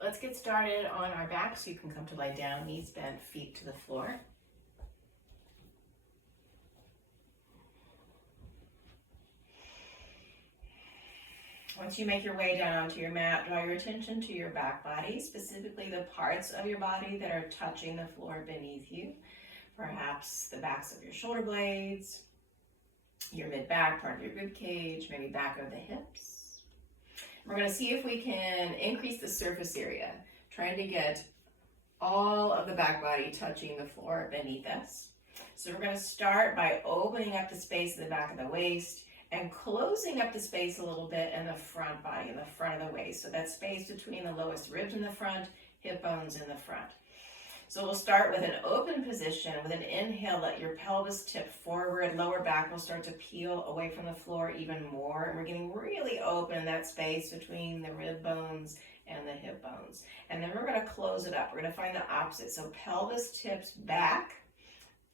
Let's get started on our back so you can come to lie down, knees bent, feet to the floor. Once you make your way down onto your mat, draw your attention to your back body, specifically the parts of your body that are touching the floor beneath you. Perhaps the backs of your shoulder blades, your mid-back, part of your rib cage, maybe back of the hips. We're going to see if we can increase the surface area, trying to get all of the back body touching the floor beneath us. So we're going to start by opening up the space in the back of the waist and closing up the space a little bit in the front body, in the front of the waist. So that space between the lowest ribs in the front, hip bones in the front. So we'll start with an open position. With an inhale, let your pelvis tip forward, lower back will start to peel away from the floor even more. And we're getting really open, that space between the rib bones and the hip bones. And then we're going to close it up. We're going to find the opposite. So pelvis tips back.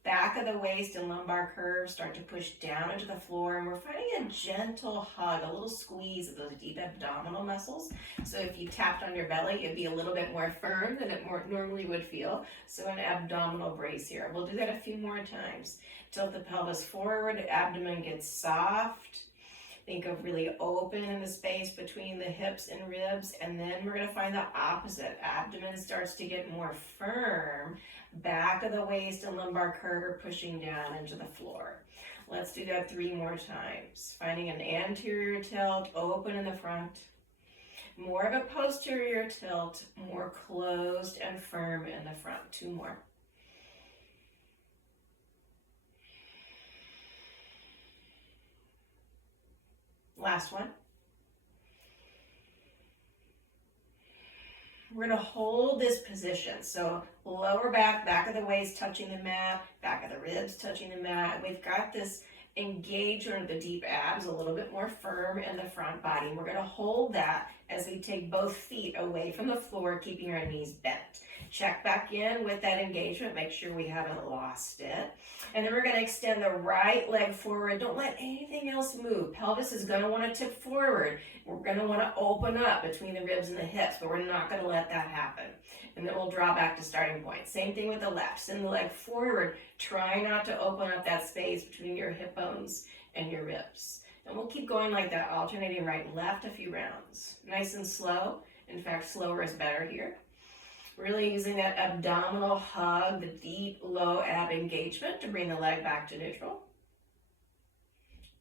Back of the waist and lumbar curves start to push down into the floor, and we're finding a gentle hug, a little squeeze of those deep abdominal muscles. So if you tapped on your belly, it'd be a little bit more firm than it normally would feel. So an abdominal brace here. We'll do that a few more times. Tilt the pelvis forward, abdomen gets soft. Think of really open in the space between the hips and ribs, and then we're going to find the opposite. Abdomen starts to get more firm, back of the waist and lumbar curve pushing down into the floor. Let's do that 3 more times. Finding an anterior tilt, open in the front. More of a posterior tilt, more closed and firm in the front. 2 more. Last one. We're going to hold this position. So lower back, back of the waist touching the mat, back of the ribs touching the mat. We've got this engagement of the deep abs, a little bit more firm in the front body. We're going to hold that as we take both feet away from the floor, keeping our knees bent. Check back in with that engagement. Make sure we haven't lost it. And then we're going to extend the right leg forward. Don't let anything else move. Pelvis is going to want to tip forward. We're going to want to open up between the ribs and the hips, but we're not going to let that happen. And then we'll draw back to starting point. Same thing with the left. Send the leg forward. Try not to open up that space between your hip bones and your ribs. And we'll keep going like that, alternating right and left a few rounds. Nice and slow. In fact, slower is better here. Really using that abdominal hug, the deep low ab engagement to bring the leg back to neutral.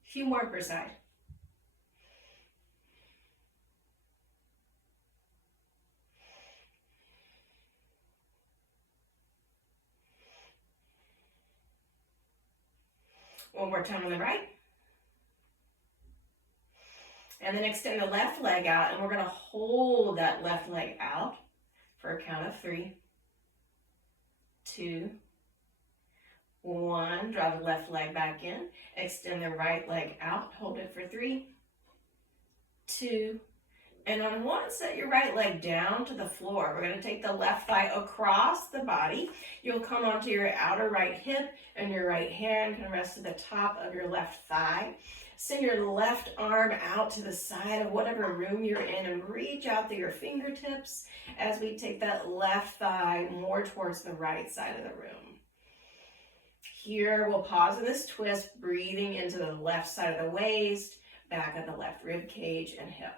A few more per side. One more time on the right. And then extend the left leg out, and we're going to hold that left leg out for a count of 3, 2, 1. Draw the left leg back in. Extend the right leg out. Hold it for 3, 2, and on 1, set your right leg down to the floor. We're going to take the left thigh across the body. You'll come onto your outer right hip, and your right hand can rest at the top of your left thigh. Send your left arm out to the side of whatever room you're in and reach out through your fingertips as we take that left thigh more towards the right side of the room. Here we'll pause in this twist, breathing into the left side of the waist, back of the left rib cage and hip.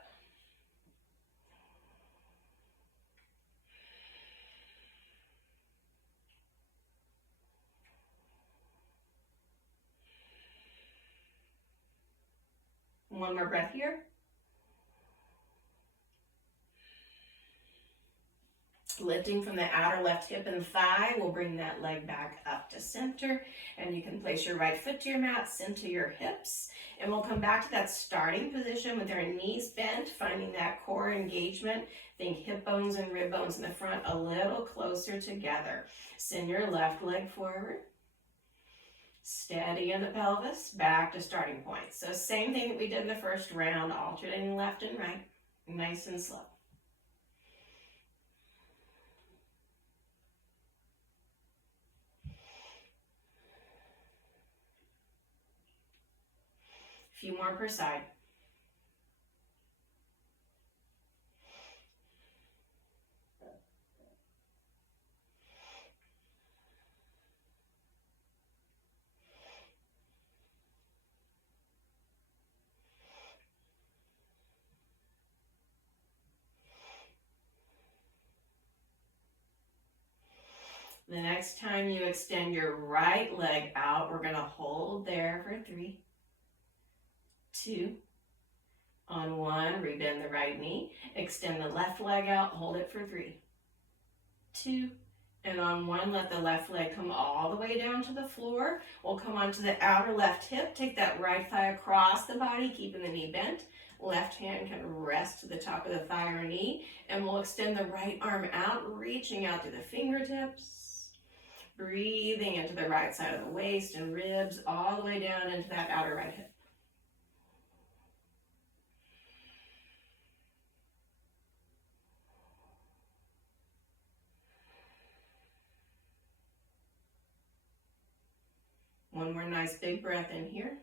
One more breath here. Lifting from the outer left hip and thigh, we'll bring that leg back up to center. And you can place your right foot to your mat, center your hips. And we'll come back to that starting position with our knees bent, finding that core engagement. Think hip bones and rib bones in the front a little closer together. Send your left leg forward. Steady in the pelvis, back to starting point. So same thing that we did in the first round, alternating left and right, nice and slow. A few more per side. The next time you extend your right leg out, we're gonna hold there for 3, 2, on 1, rebend the right knee, extend the left leg out, hold it for 3, 2, and on 1, let the left leg come all the way down to the floor. We'll come onto the outer left hip, take that right thigh across the body, keeping the knee bent. Left hand can rest to the top of the thigh or knee, and we'll extend the right arm out, reaching out to the fingertips, breathing into the right side of the waist and ribs, all the way down into that outer right hip. One more nice big breath in here.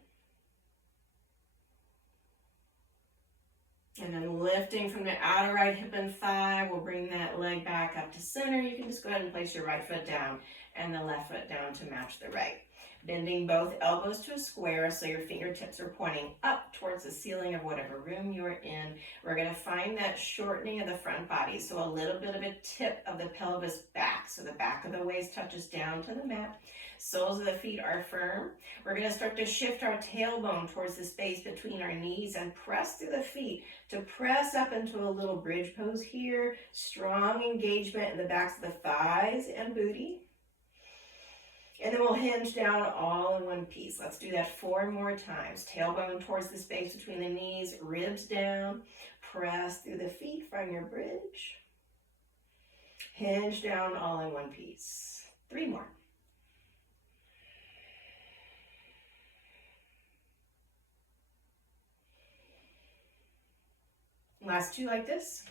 And then lifting from the outer right hip and thigh, we'll bring that leg back up to center. You can just go ahead and place your right foot down and the left foot down to match the right. Bending both elbows to a square so your fingertips are pointing up towards the ceiling of whatever room you're in. We're going to find that shortening of the front body, so a little bit of a tip of the pelvis back, so the back of the waist touches down to the mat. Soles of the feet are firm. We're going to start to shift our tailbone towards the space between our knees and press through the feet to press up into a little bridge pose here. Strong engagement in the backs of the thighs and booty. And then we'll hinge down all in one piece. Let's do that 4 more times. Tailbone towards the space between the knees, ribs down. Press through the feet from your bridge. Hinge down all in one piece. 3 more. Last 2 like this.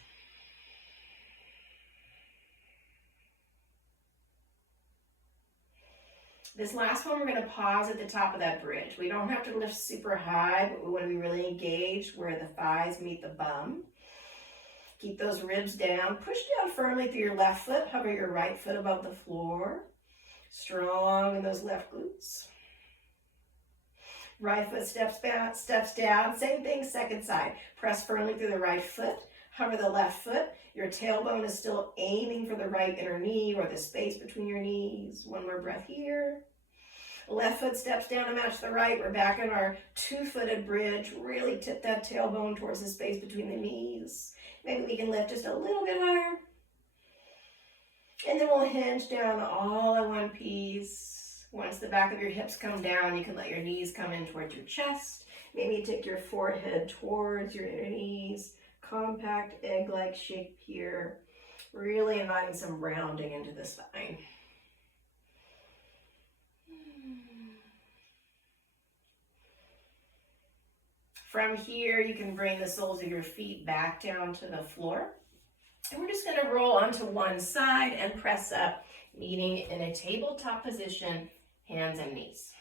This last one, we're going to pause at the top of that bridge. We don't have to lift super high, but we want to be really engaged where the thighs meet the bum. Keep those ribs down. Push down firmly through your left foot. Hover your right foot above the floor. Strong in those left glutes. Right foot steps back, steps down. Same thing, second side. Press firmly through the right foot. Hover the left foot. Your tailbone is still aiming for the right inner knee or the space between your knees. 1 more breath here. Left foot steps down to match the right. We're back in our 2-footed bridge. Really tip that tailbone towards the space between the knees. Maybe we can lift just a little bit higher. And then we'll hinge down all in one piece. Once the back of your hips come down, you can let your knees come in towards your chest. Maybe take your forehead towards your inner knees. Compact egg-like shape here. Really inviting some rounding into the spine. From here, you can bring the soles of your feet back down to the floor. And we're just going to roll onto one side and press up, meeting in a tabletop position, hands and knees.